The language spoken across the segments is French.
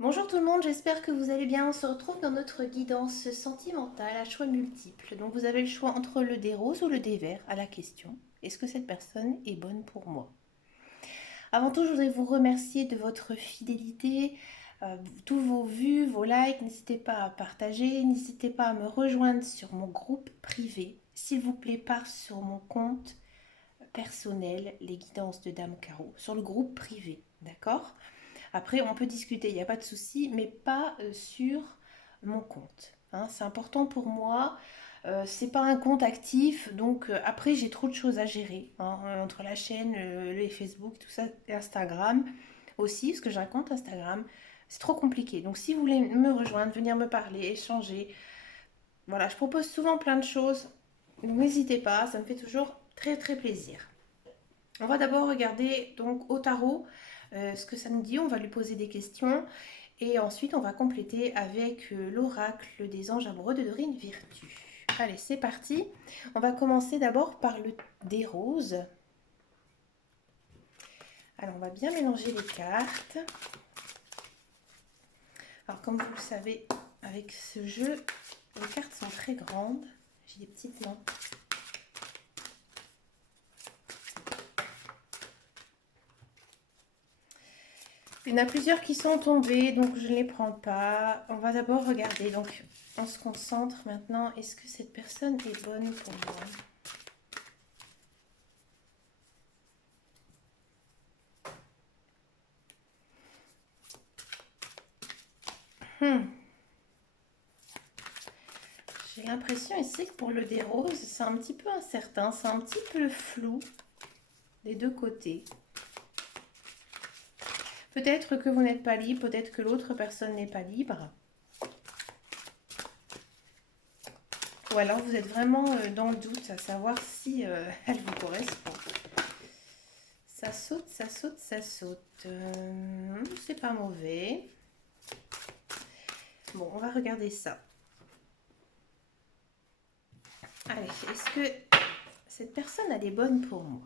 Bonjour tout le monde, j'espère que vous allez bien. On se retrouve dans notre guidance sentimentale à choix multiples. Donc vous avez le choix entre le dé rose ou le dé vert à la question: est-ce que cette personne est bonne pour moi? Avant tout, je voudrais vous remercier de votre fidélité, tous vos vues, vos likes. N'hésitez pas à partager, n'hésitez pas à me rejoindre sur mon groupe privé. S'il vous plaît, pas sur mon compte personnel, les guidances de Dame Caro, sur le groupe privé, d'accord? Après, on peut discuter, il n'y a pas de souci, mais pas sur mon compte, hein. C'est important pour moi. C'est pas un compte actif, donc après j'ai trop de choses à gérer, hein, entre la chaîne, les Facebook, tout ça, et Instagram aussi, parce que j'ai un compte Instagram. C'est trop compliqué. Donc si vous voulez me rejoindre, venir me parler, échanger, voilà, je propose souvent plein de choses. N'hésitez pas, ça me fait toujours très très plaisir. On va d'abord regarder donc au tarot ce que ça nous dit. On va lui poser des questions et ensuite on va compléter avec l'oracle des anges amoureux de Dorine Virtue. Allez, c'est parti. On va commencer d'abord par le dé rose. Alors on va bien mélanger les cartes. Alors comme vous le savez, avec ce jeu, les cartes sont très grandes. J'ai des petites mains. Il y en a plusieurs qui sont tombées, donc je ne les prends pas. On va d'abord regarder. Donc, on se concentre maintenant. Est-ce que cette personne est bonne pour moi? J'ai l'impression ici que pour le dé rose, c'est un petit peu incertain. C'est un petit peu flou des deux côtés. Peut-être que vous n'êtes pas libre, peut-être que l'autre personne n'est pas libre. Ou alors vous êtes vraiment dans le doute à savoir si elle vous correspond. Ça saute, ça saute, ça saute. C'est pas mauvais. Bon, on va regarder ça. Allez, est-ce que cette personne elle est bonne pour moi?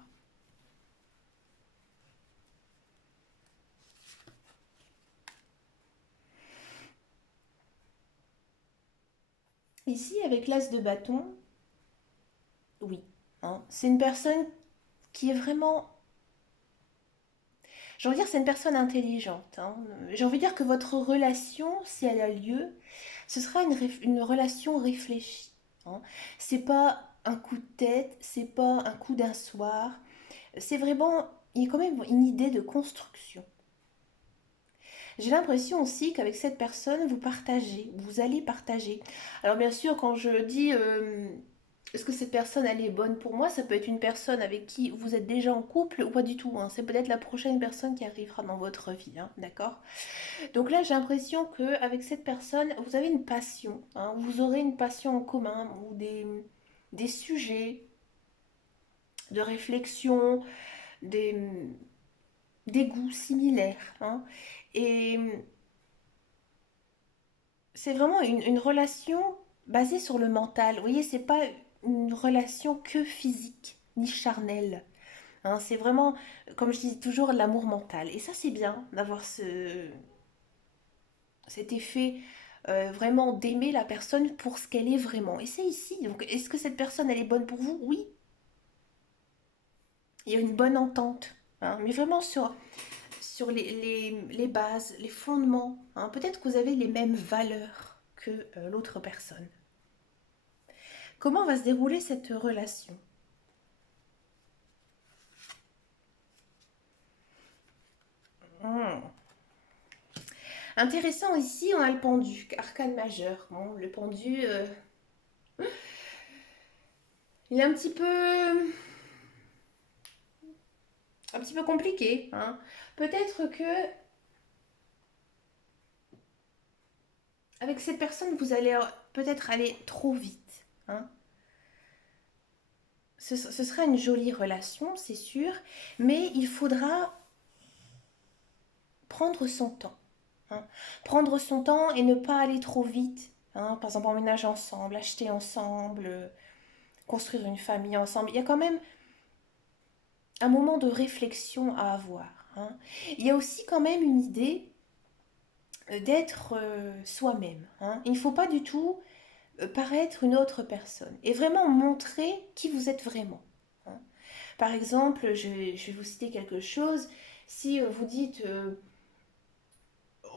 Ici, avec l'as de bâton, oui, hein, c'est une personne qui est vraiment... J'ai envie de dire c'est une personne intelligente, hein. J'ai envie de dire que votre relation, si elle a lieu, ce sera une relation réfléchie, hein. C'est pas un coup de tête, c'est pas un coup d'un soir. C'est vraiment... Il y a quand même une idée de construction. J'ai l'impression aussi qu'avec cette personne, vous partagez, vous allez partager. Alors bien sûr, quand je dis est-ce que cette personne elle est bonne pour moi, ça peut être une personne avec qui vous êtes déjà en couple ou pas du tout, hein. C'est peut-être la prochaine personne qui arrivera dans votre vie, hein, d'accord? Donc là, j'ai l'impression qu'avec cette personne, vous avez une passion, hein, vous aurez une passion en commun ou des sujets de réflexion, des, des goûts similaires, hein. Et c'est vraiment une relation basée sur le mental. Vous voyez, c'est pas une relation que physique ni charnelle, hein. C'est vraiment, comme je dis toujours, l'amour mental. Et ça, c'est bien d'avoir cet effet vraiment d'aimer la personne pour ce qu'elle est vraiment. Et c'est ici. Donc, est-ce que cette personne, elle est bonne pour vous? Oui. Il y a une bonne entente, hein, mais vraiment sur les bases, les fondements, hein. Peut-être que vous avez les mêmes valeurs que l'autre personne. Comment va se dérouler cette relation? Hmm. Intéressant ici, on a le pendu, arcane majeur. Bon, le pendu, il est un petit peu compliqué, hein. Peut-être que avec cette personne, vous allez peut-être aller trop vite, hein. Ce sera une jolie relation, c'est sûr, mais il faudra prendre son temps, hein. Prendre son temps et ne pas aller trop vite, hein. Par exemple, emménager ensemble, acheter ensemble, construire une famille ensemble. Il y a quand même un moment de réflexion à avoir, hein. Il y a aussi quand même une idée d'être soi-même, hein. Il ne faut pas du tout paraître une autre personne et vraiment montrer qui vous êtes vraiment, hein. Par exemple, je vais vous citer quelque chose. Si vous dites,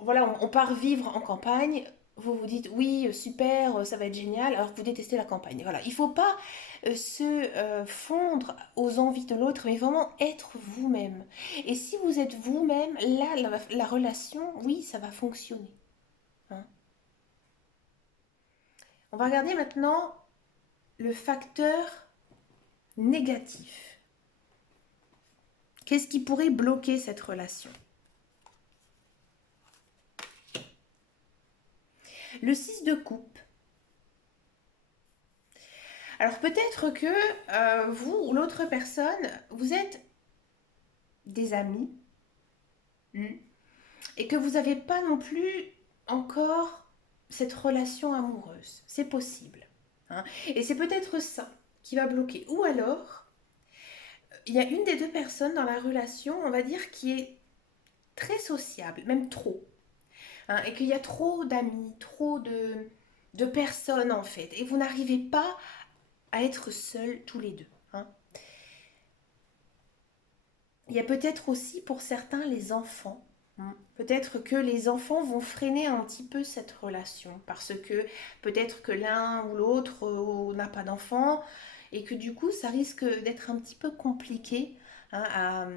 voilà, on part vivre en campagne, vous vous dites oui, super, ça va être génial, alors que vous détestez la campagne. Voilà, il ne faut pas se fondre aux envies de l'autre, mais vraiment être vous-même. Et si vous êtes vous-même, là, la relation, oui, ça va fonctionner, hein. On va regarder maintenant le facteur négatif. Qu'est-ce qui pourrait bloquer cette relation? Le 6 de coupe. Alors peut-être que vous ou l'autre personne, vous êtes des amis, hmm, et que vous n'avez pas non plus encore cette relation amoureuse. C'est possible, hein. Et c'est peut-être ça qui va bloquer. Ou alors, il y a une des deux personnes dans la relation, on va dire, qui est très sociable, même trop, hein, et qu'il y a trop d'amis, trop de personnes en fait, et vous n'arrivez pas à être seuls tous les deux, hein. Il y a peut-être aussi pour certains les enfants. Peut-être que les enfants vont freiner un petit peu cette relation parce que peut-être que l'un ou l'autre n'a pas d'enfant et que du coup ça risque d'être un petit peu compliqué, hein,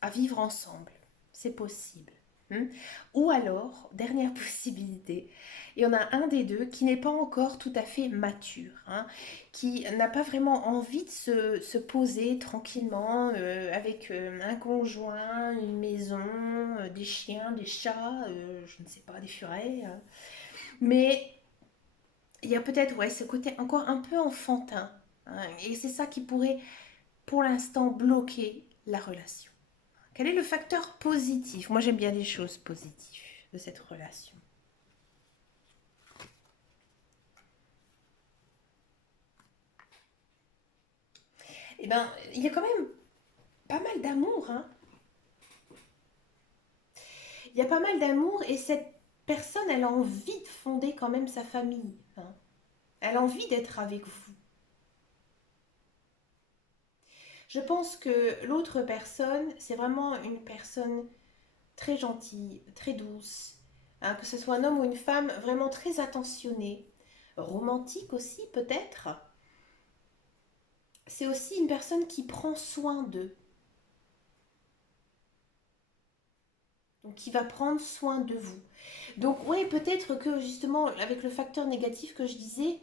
à vivre ensemble. C'est possible, hein. Ou alors, dernière possibilité, il y en a un des deux qui n'est pas encore tout à fait mature, hein, qui n'a pas vraiment envie de se poser tranquillement avec un conjoint, une maison, des chiens, des chats, je ne sais pas, des furets, hein. Mais il y a peut-être ouais, ce côté encore un peu enfantin, hein, et c'est ça qui pourrait pour l'instant bloquer la relation. Quel est le facteur positif? Moi, j'aime bien les choses positives de cette relation. Eh bien, il y a quand même pas mal d'amour, hein. Il y a pas mal d'amour et cette personne, elle a envie de fonder quand même sa famille, hein. Elle a envie d'être avec vous. Je pense que l'autre personne, c'est vraiment une personne très gentille, très douce, hein, que ce soit un homme ou une femme, vraiment très attentionnée, romantique aussi peut-être. C'est aussi une personne qui prend soin d'eux, donc qui va prendre soin de vous. Donc oui, peut-être que justement, avec le facteur négatif que je disais,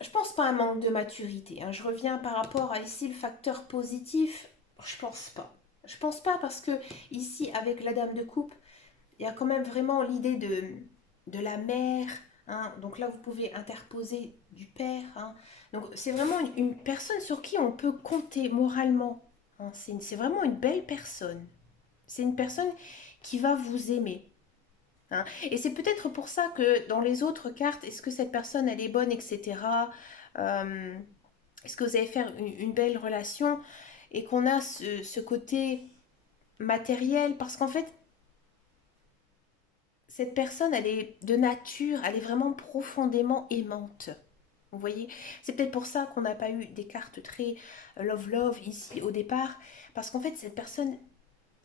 je pense pas à un manque de maturité, hein. Je reviens par rapport à ici le facteur positif, je pense pas. Je pense pas parce que ici, avec la dame de coupe, il y a quand même vraiment l'idée de la mère, hein. Donc là, vous pouvez interposer du père, hein. Donc c'est vraiment une personne sur qui on peut compter moralement, hein. C'est vraiment une belle personne. C'est une personne qui va vous aimer, hein. Et c'est peut-être pour ça que dans les autres cartes, est-ce que cette personne elle est bonne, etc. euh, Est-ce que vous allez faire une belle relation et qu'on a ce côté matériel parce qu'en fait cette personne, elle est de nature, elle est vraiment profondément aimante. Vous voyez, c'est peut-être pour ça qu'on n'a pas eu des cartes très love ici au départ, parce qu'en fait, cette personne,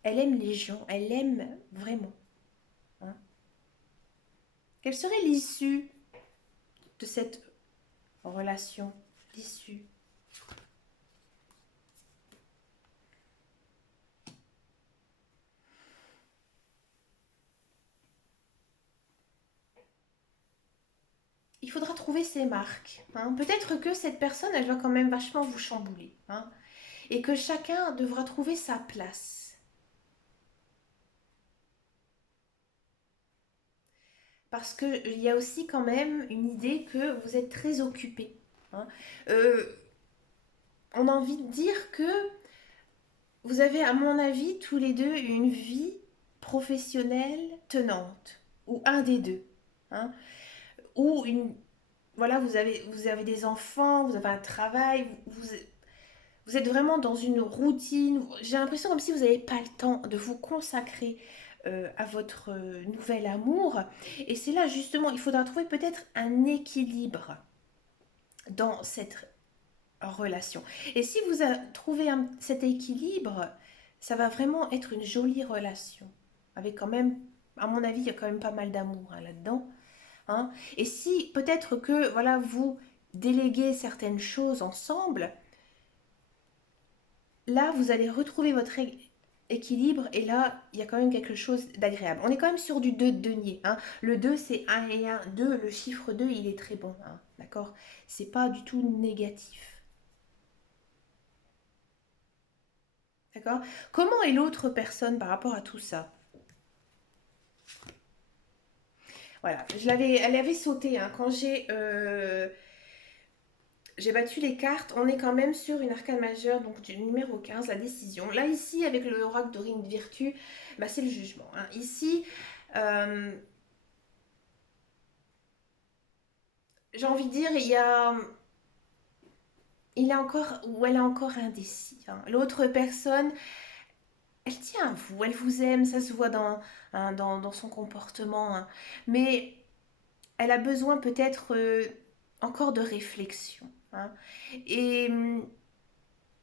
elle aime les gens, elle aime vraiment, hein. Quelle serait l'issue de cette relation? L'issue. Il faudra trouver ses marques, hein. Peut-être que cette personne, elle va quand même vachement vous chambouler, hein, et que chacun devra trouver sa place. Parce qu'il y a aussi quand même une idée que vous êtes très occupé, hein. Euh, on a envie de dire que vous avez, à mon avis, tous les deux une vie professionnelle tenante, ou un des deux, hein. Ou une, voilà, vous avez des enfants, vous avez un travail, Vous êtes vraiment dans une routine. J'ai l'impression comme si vous n'avez pas le temps de vous consacrer à votre nouvel amour. Et c'est là justement, il faudra trouver peut-être un équilibre dans cette relation. Et si vous trouvez cet équilibre, ça va vraiment être une jolie relation. Avec quand même, à mon avis, il y a quand même pas mal d'amour hein, là-dedans. Hein. Et si peut-être que voilà, vous déléguez certaines choses ensemble, là, vous allez retrouver votre équilibre et là, il y a quand même quelque chose d'agréable. On est quand même sur du 2 de denier. Hein. Le 2, c'est 1 et 1. 2, le chiffre 2, il est très bon. Hein. D'accord. C'est pas du tout négatif. D'accord. Comment est l'autre personne par rapport à tout ça? Voilà, elle avait sauté hein, quand j'ai battu les cartes. On est quand même sur une arcane majeure, donc du numéro 15, la décision. Là, ici, avec le oracle de Ring de Virtue, bah, c'est le jugement. Hein. Ici, euh, j'ai envie de dire, il est encore, ou elle est encore indécis. Hein. L'autre personne, elle tient à vous, elle vous aime, ça se voit hein, dans son comportement. Hein. Mais elle a besoin peut-être encore de réflexion. Hein. Et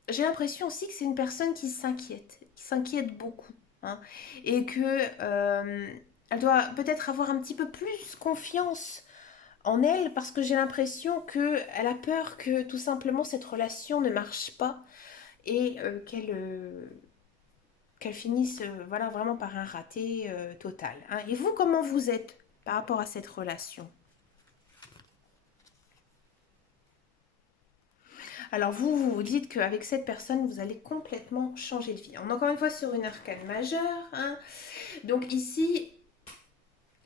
j'ai l'impression aussi que c'est une personne qui s'inquiète beaucoup. Hein, et que elle doit peut-être avoir un petit peu plus confiance en elle parce que j'ai l'impression qu'elle a peur que tout simplement cette relation ne marche pas et qu'elle finisse voilà, vraiment par un raté total. Hein. Et vous, comment vous êtes par rapport à cette relation? Alors vous vous dites qu'avec cette personne, vous allez complètement changer de vie. On est encore une fois sur une arcane majeure. Hein. Donc ici,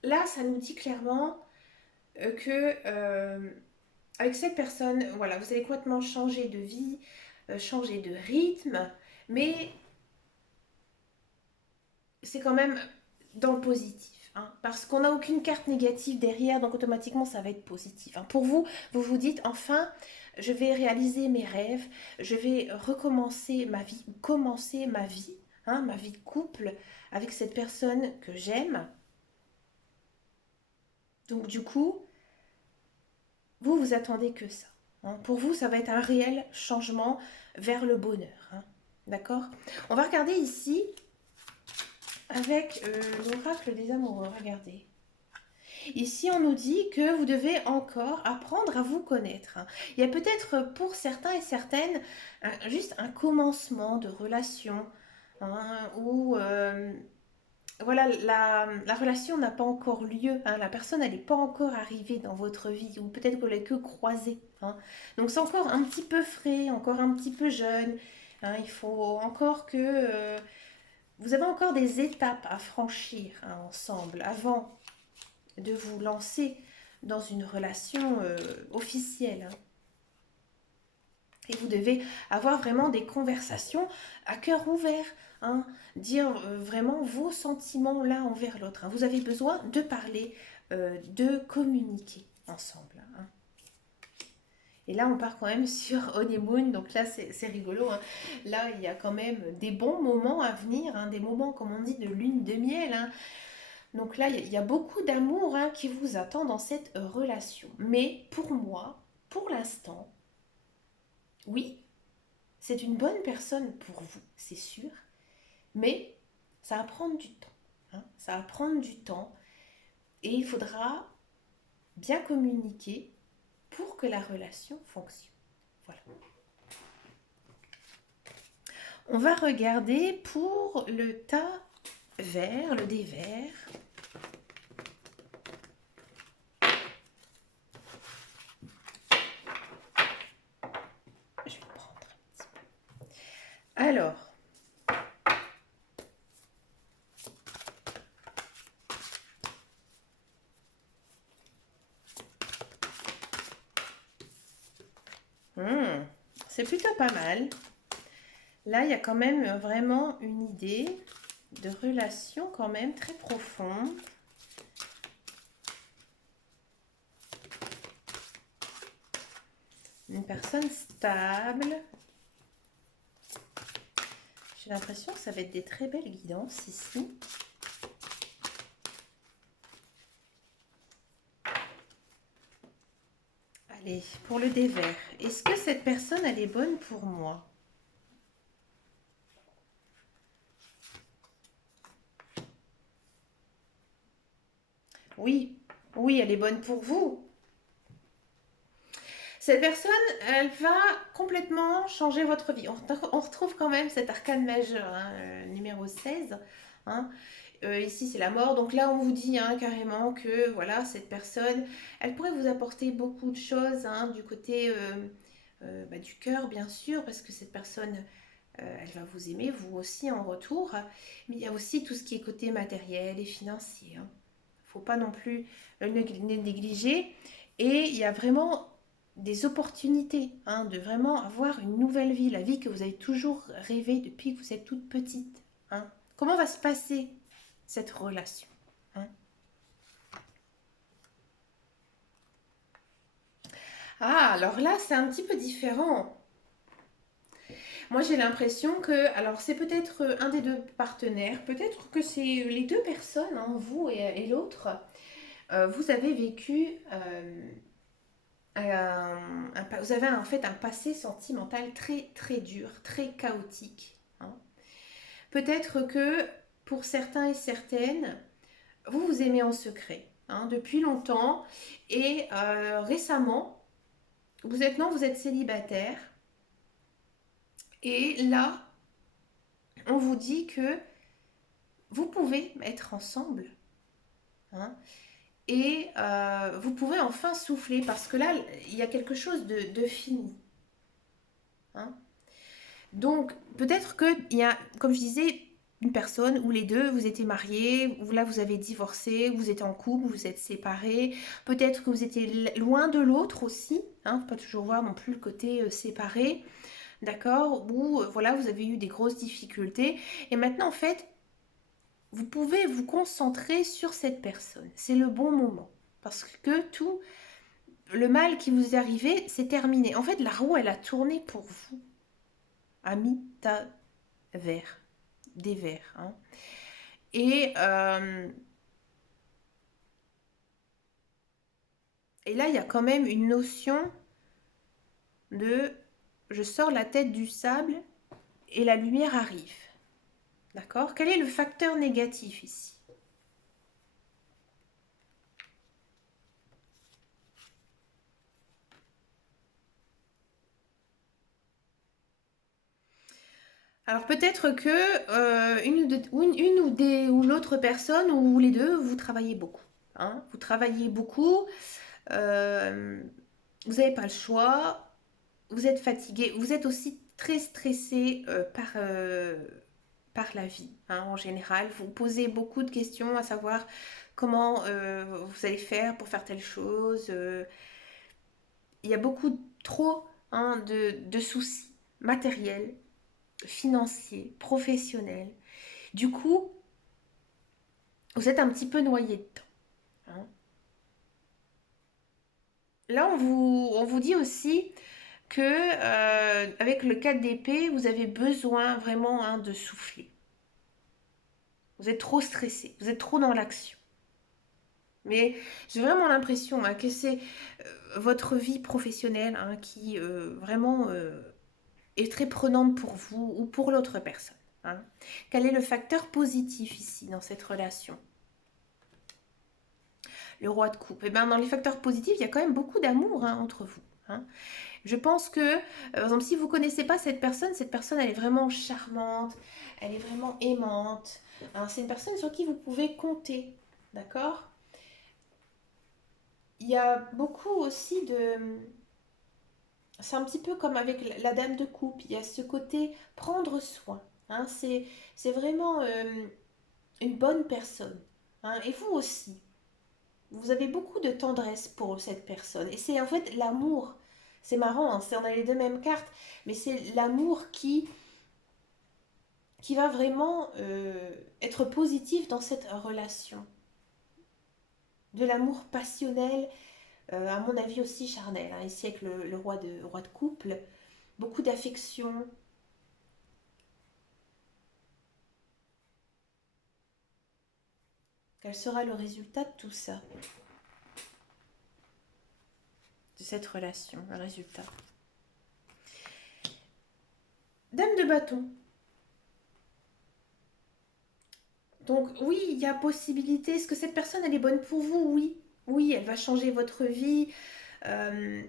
là, ça nous dit clairement que avec cette personne, voilà, vous allez complètement changer de vie, changer de rythme, mais c'est quand même dans le positif. Hein, parce qu'on n'a aucune carte négative derrière, donc automatiquement ça va être positif. Hein. Pour vous, vous vous dites enfin, je vais réaliser mes rêves, je vais recommencer ma vie, commencer hein, ma vie de couple avec cette personne que j'aime. Donc du coup, vous vous attendez que ça. Hein. Pour vous, ça va être un réel changement vers le bonheur. Hein. D'accord. On va regarder ici avec l'oracle des amoureux. Regardez. Ici, on nous dit que vous devez encore apprendre à vous connaître. Hein. Il y a peut-être pour certains et certaines juste un commencement de relation hein, où voilà, la relation n'a pas encore lieu. Hein, la personne, elle n'est pas encore arrivée dans votre vie ou peut-être que vous l'avez que croisée. Hein. Donc c'est encore un petit peu frais, encore un petit peu jeune. Hein, il faut encore que... vous avez encore des étapes à franchir hein, ensemble avant de vous lancer dans une relation officielle. Hein. Et vous devez avoir vraiment des conversations à cœur ouvert, hein, dire vraiment vos sentiments l'un envers l'autre. Hein. Vous avez besoin de parler, de communiquer ensemble. Hein. Et là, on part quand même sur honeymoon, donc là, c'est rigolo. Hein. Là, il y a quand même des bons moments à venir, hein, des moments, comme on dit, de lune de miel. Hein. Donc là, il y a beaucoup d'amour hein, qui vous attend dans cette relation. Mais pour moi, pour l'instant, oui, c'est une bonne personne pour vous, c'est sûr. Mais ça va prendre du temps. Hein, ça va prendre du temps. Et il faudra bien communiquer pour que la relation fonctionne. Voilà. On va regarder pour le tas vert, le dé vert. Je vais le prendre un petit peu. Alors, c'est plutôt pas mal. Là, il y a quand même vraiment une idée de relation quand même très profonde. Une personne stable. J'ai l'impression que ça va être des très belles guidances ici. Allez, pour le dévers, est-ce que cette personne, elle est bonne pour moi? Oui, oui, elle est bonne pour vous. Cette personne, elle va complètement changer votre vie. On retrouve quand même cet arcane majeur, hein, numéro 16. Hein. Ici, c'est la mort. Donc là, on vous dit hein, carrément que voilà, cette personne, elle pourrait vous apporter beaucoup de choses hein, du côté du cœur, bien sûr, parce que cette personne, elle va vous aimer, vous aussi en retour. Mais il y a aussi tout ce qui est côté matériel et financier. Hein. Faut pas non plus le négliger. Et il y a vraiment des opportunités hein, de vraiment avoir une nouvelle vie, la vie que vous avez toujours rêvé depuis que vous êtes toute petite. Hein. Comment va se passer cette relation hein? Ah, alors là, c'est un petit peu différent. Moi, j'ai l'impression que, alors c'est peut-être un des deux partenaires, peut-être que c'est les deux personnes, hein, vous et l'autre, vous avez vécu vous avez en fait un passé sentimental très très dur, très chaotique. Hein. Peut-être que pour certains et certaines, vous vous aimez en secret hein, depuis longtemps et récemment, vous êtes célibataire et là, on vous dit que vous pouvez être ensemble hein, et vous pouvez enfin souffler parce que là, il y a quelque chose de fini. Hein. Donc, peut-être qu'il y a, comme je disais, une personne ou les deux, vous étiez mariés, ou là vous avez divorcé, vous êtes en couple, vous êtes séparés, peut-être que vous étiez loin de l'autre aussi, hein, faut pas toujours voir non plus le côté séparé, d'accord, ou voilà, vous avez eu des grosses difficultés, et maintenant en fait, vous pouvez vous concentrer sur cette personne, c'est le bon moment, parce que tout le mal qui vous est arrivé, c'est terminé. En fait, la roue, elle a tourné pour vous, ami ta vers, des vers. Hein. Et, euh, et là, il y a quand même une notion de je sors la tête du sable et la lumière arrive. D'accord? Quel est le facteur négatif ici? Alors peut-être que une ou l'autre personne ou les deux, vous travaillez beaucoup. Hein. Vous travaillez beaucoup, euh, vous n'avez pas le choix, vous êtes fatigué, vous êtes aussi très stressé par la vie hein, en général. Vous posez beaucoup de questions à savoir comment vous allez faire pour faire telle chose. Il y a beaucoup trop hein, de soucis matériels, financiers, professionnels. Du coup, vous êtes un petit peu noyé dedans. Hein. Là, on vous dit aussi que avec le 4 d'épée, vous avez besoin vraiment hein, de souffler. Vous êtes trop stressé, vous êtes trop dans l'action. Mais j'ai vraiment l'impression hein, que c'est votre vie professionnelle hein, qui vraiment est très prenante pour vous ou pour l'autre personne. Hein. Quel est le facteur positif ici dans cette relation? Le roi de coupe. Et bien, dans les facteurs positifs, il y a quand même beaucoup d'amour hein, entre vous. Hein. Je pense que, par exemple, si vous ne connaissez pas cette personne, elle est vraiment charmante, elle est vraiment aimante. Hein. C'est une personne sur qui vous pouvez compter. D'accord? Il y a beaucoup aussi de... C'est un petit peu comme avec la dame de coupe. Il y a ce côté prendre soin. Hein. C'est vraiment une bonne personne. Hein. Et vous aussi. Vous avez beaucoup de tendresse pour cette personne. Et c'est en fait l'amour. C'est marrant, hein, on a les deux mêmes cartes, mais c'est l'amour qui va vraiment être positif dans cette relation. De l'amour passionnel, à mon avis aussi charnel. Hein, ici avec le roi de couple, beaucoup d'affection. Quel sera le résultat de tout ça? De cette relation, le résultat. Dame de bâton. Donc oui, il y a possibilité. Est-ce que cette personne, elle est bonne pour vous? Oui. Oui, elle va changer votre vie. Euh,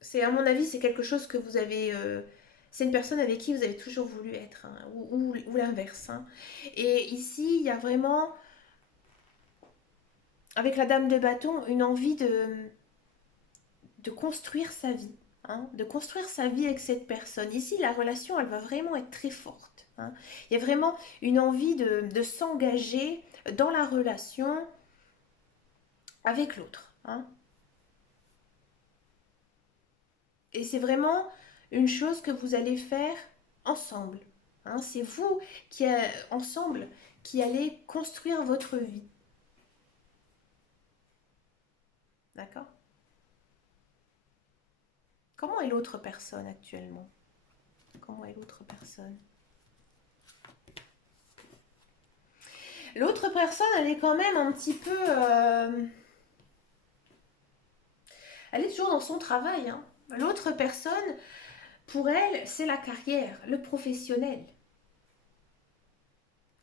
c'est à mon avis, c'est quelque chose que vous avez... c'est une personne avec qui vous avez toujours voulu être, hein, ou l'inverse, hein. Et ici, il y a vraiment, avec la dame de bâton, une envie de construire sa vie, hein, de construire sa vie avec cette personne. Ici, la relation, elle va vraiment être très forte, hein. Il y a vraiment une envie de s'engager dans la relation avec l'autre, hein. Et c'est vraiment une chose que vous allez faire ensemble, hein. C'est vous qui, ensemble, qui allez construire votre vie. D'accord? Comment est l'autre personne actuellement? Comment est l'autre personne? L'autre personne, elle est quand même un petit peu... elle est toujours dans son travail, hein. L'autre personne, pour elle, c'est la carrière, le professionnel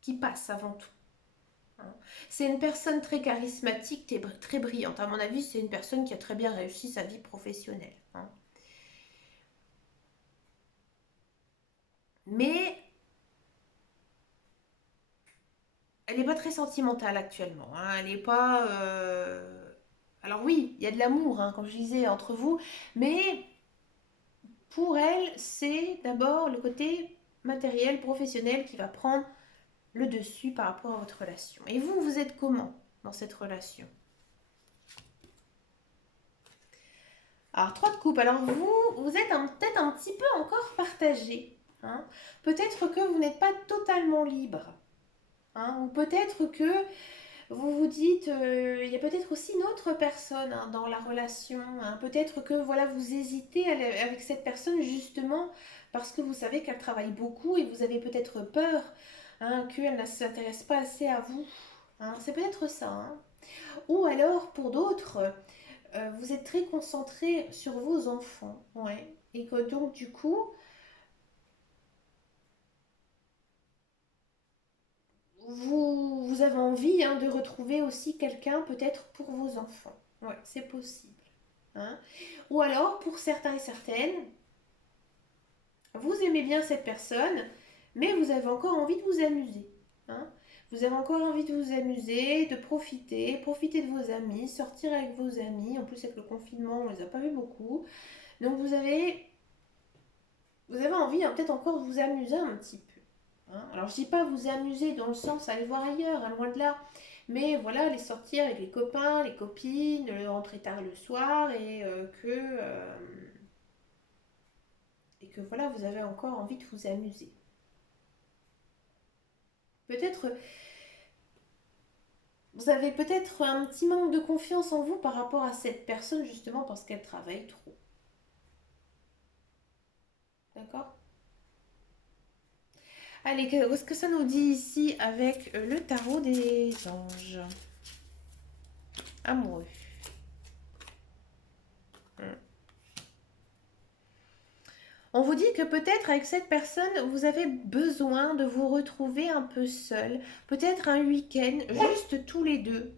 qui passe avant tout, hein. C'est une personne très charismatique, très brillante. À mon avis, c'est une personne qui a très bien réussi sa vie professionnelle, hein. Mais elle n'est pas très sentimentale actuellement, hein. Elle n'est pas... Alors oui, il y a de l'amour, hein, comme je disais, entre vous, mais pour elle, c'est d'abord le côté matériel, professionnel qui va prendre le dessus par rapport à votre relation. Et vous, vous êtes comment dans cette relation? Alors, 3 de coupe. Alors, vous êtes peut-être un petit peu encore partagé, hein. Peut-être que vous n'êtes pas totalement libre, hein. Ou peut-être que vous vous dites, il y a peut-être aussi une autre personne, hein, dans la relation, hein. Peut-être que voilà, vous hésitez avec cette personne justement parce que vous savez qu'elle travaille beaucoup et vous avez peut-être peur, hein, qu'elle ne s'intéresse pas assez à vous, hein. C'est peut-être ça, hein. Ou alors pour d'autres, vous êtes très concentré sur vos enfants, ouais. Et que donc du coup, vous avez envie, hein, de retrouver aussi quelqu'un peut-être pour vos enfants. Ouais, c'est possible, hein. Ou alors, pour certains et certaines, vous aimez bien cette personne, mais vous avez encore envie de vous amuser, hein. Vous avez encore envie de vous amuser, de profiter de vos amis, sortir avec vos amis. En plus, avec le confinement, on les a pas vus beaucoup. Donc, vous avez envie, hein, peut-être encore de vous amuser un petit peu, hein. Alors, je dis pas vous amuser dans le sens aller voir ailleurs, hein, loin de là. Mais voilà, aller sortir avec les copains, les copines, rentrer tard le soir et que voilà, vous avez encore envie de vous amuser. Peut-être, vous avez peut-être un petit manque de confiance en vous par rapport à cette personne justement parce qu'elle travaille trop. D'accord? Allez, qu'est-ce que ça nous dit ici avec le tarot des anges? Amoureux. Hmm. On vous dit que peut-être avec cette personne, vous avez besoin de vous retrouver un peu seul. Peut-être un week-end, juste tous les deux.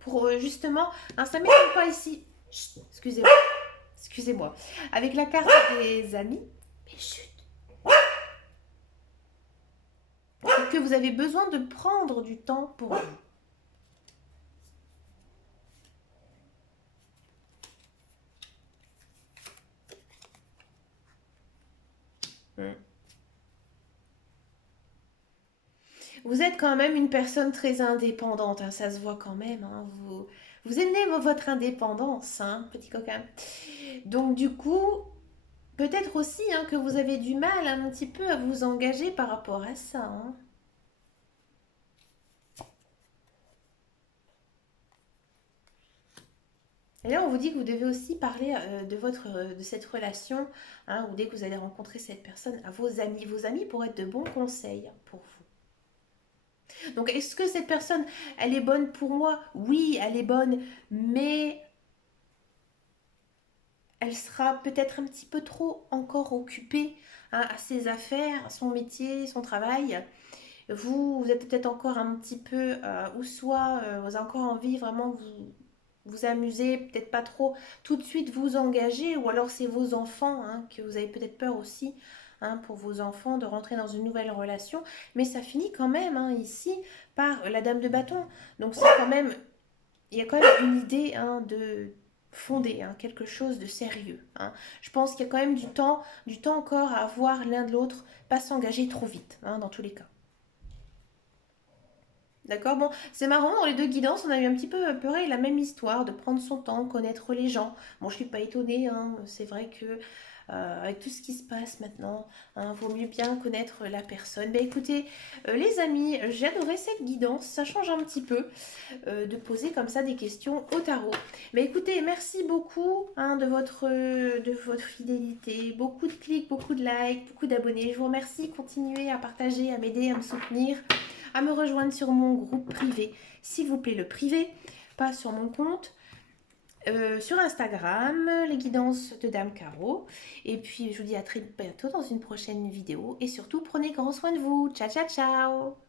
Pour justement... hein, ça ne m'étonne pas ici. Chut, excusez-moi. Excusez-moi. Avec la carte des amis. Mais chut. Que vous avez besoin de prendre du temps pour vous. Hmm. Vous êtes quand même une personne très indépendante, hein, ça se voit quand même, hein. Vous aimez votre indépendance, hein, petit coquin. Donc du coup, peut-être aussi, hein, que vous avez du mal un petit peu à vous engager par rapport à ça, hein. Et là, on vous dit que vous devez aussi parler de cette relation, hein, ou dès que vous allez rencontrer cette personne, à vos amis. Vos amis pourraient être de bons conseils pour vous. Donc, est-ce que cette personne, elle est bonne pour moi? Oui, elle est bonne, mais elle sera peut-être un petit peu trop encore occupée hein, à ses affaires, à son métier, son travail. Vous êtes peut-être encore un petit peu, ou soit vous avez encore envie vraiment vous amuser, peut-être pas trop tout de suite vous engager, ou alors c'est vos enfants hein, que vous avez peut-être peur aussi hein, pour vos enfants de rentrer dans une nouvelle relation, mais ça finit quand même hein, ici par la dame de bâton. Donc c'est quand même, il y a quand même une idée hein, de fondée, hein, quelque chose de sérieux. Hein. Je pense qu'il y a quand même du temps encore à voir l'un de l'autre, pas s'engager trop vite hein, dans tous les cas. D'accord, bon, c'est marrant, dans les deux guidances, on a eu un petit peu pareil, la même histoire, de prendre son temps, connaître les gens. Bon, je suis pas étonnée, hein, c'est vrai que avec tout ce qui se passe maintenant, hein, vaut mieux bien connaître la personne. Ben écoutez, les amis, j'ai adoré cette guidance, ça change un petit peu de poser comme ça des questions au tarot. Mais écoutez, merci beaucoup hein, de votre fidélité, beaucoup de clics, beaucoup de likes, beaucoup d'abonnés. Je vous remercie, continuez à partager, à m'aider, à me soutenir, à me rejoindre sur mon groupe privé. S'il vous plaît, le privé, pas sur mon compte. Sur Instagram, les guidances de Dame Caro. Et puis, je vous dis à très bientôt dans une prochaine vidéo. Et surtout, prenez grand soin de vous. Ciao, ciao, ciao!